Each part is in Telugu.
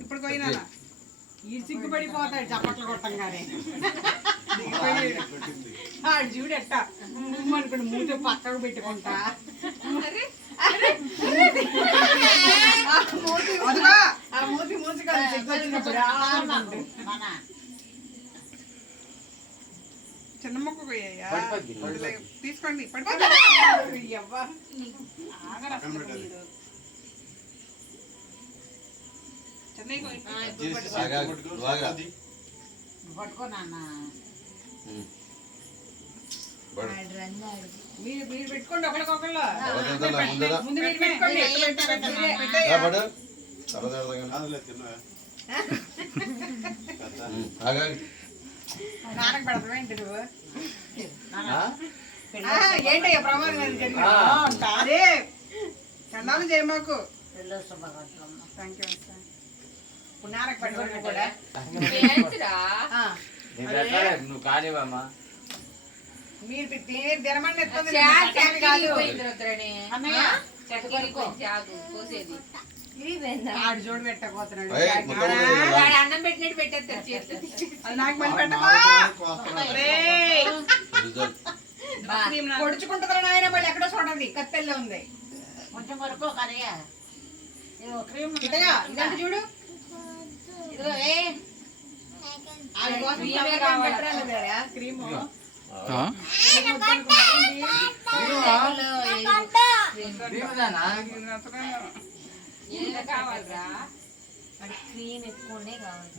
ఇప్పుడు పోయినా ఈ సిగ్గుపడిపోతాడు చప్పట్లు కొట్టంగానే చూడెట్ట అనుకోండి మూత పక్కకు పెట్టుకుంటా మూతి మూసి చిన్న మొక్క పోయాయా తీసుకోండి మీరు పెట్టుకోండి ఒకరికొకళ్ళు ముందు మీరు పెట్టుకోండి నాన్నకు పెడతావా ఏంటి నువ్వు ఏంటయ్యా ప్రమాదం అదే చందాలు చేయ మాకు థ్యాంక్ యూ ఇప్పుడు నాన్నకు పెడతాను కూడా నువ్వు కానివమ్మా మీరు తినమని ఆడు జోడు పెట్టకపోతున్నాడు అన్నం పెట్టినట్టు పెట్టేస్తారు అది నాకు మళ్ళీ పెట్టమా పొడుచుకుంటుందా నాయన మళ్ళీ ఎక్కడో చూడండి కత్తెల్లో ఉంది కొంచెం వరకు ఇదంటే చూడు క్రీము క్రీమ్ ఎక్కువనే కావాలి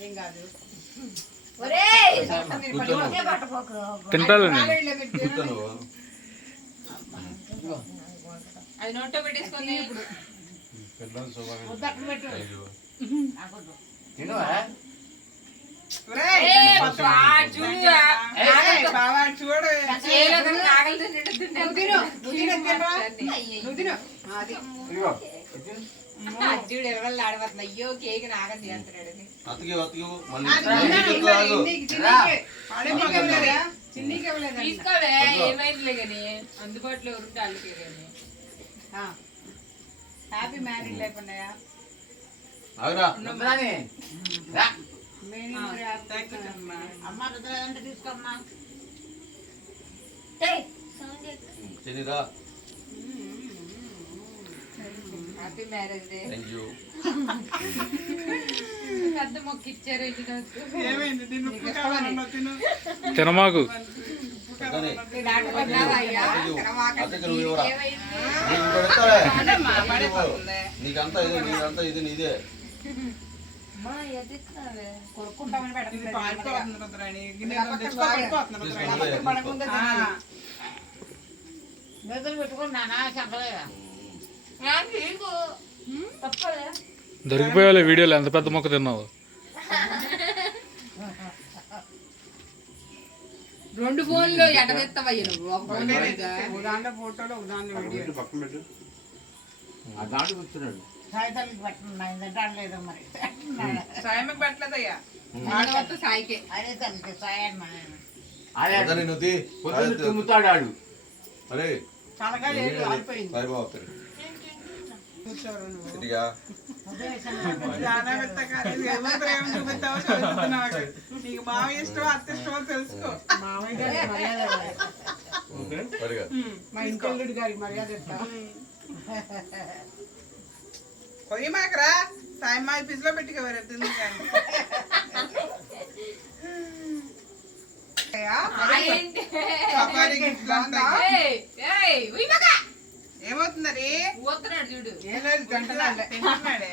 ఏం కాదు అది నోట్లో పెట్టేసుకుంది ఇప్పుడు చూడు ఎవరు ఆడబోతున్నా అయ్యో కేక్ నాగని చేస్తున్నాడు తీసుకోవే ఏమైందిలే కానీ అందుబాటులో ఉంటే వాళ్ళకి కానీ హ్యాపీ మ్యారేజ్ లైఫ్ ఉన్నాయా తీసుకోమ్మా హ్యాపీ మ్యారేజ్ డే పెద్ద మొక్క ఇచ్చారు తినమాకు నీకంతా ఇది నీదే కొడుకుంటామని పెట్టుకున్నానా చెప్పలేదా దొరికిపోయాలి వీడియోలో ఎంత పెద్ద మొక్క తిన్నావు రెండు ఫోన్లు ఎటవెత్తవయ్య నువ్వు ఒక దాంట్లో ఫోటోలో ఒక దాంట్లో వీడియో సాయితల్లికి పెట్టలేదు లేదో మరి సాయమ్మకి పెట్టలేదయ్యా సాయికే అదే తల్లికి సాయమ్మ తుమ్ముతాడు తలకాయ అయిపోయింది నీకు మామయ్య ఇష్టం అత్త ఇష్టమో తెలుసుకో మామయ్య మా ఇంటి గారికి మర్యాద కొయ్యమాకరా సాయమ్మ పిజ్ లో పెట్టుకోవారు ఏమవుతుందరి చూడు ఏం లేదు తింటున్నాడే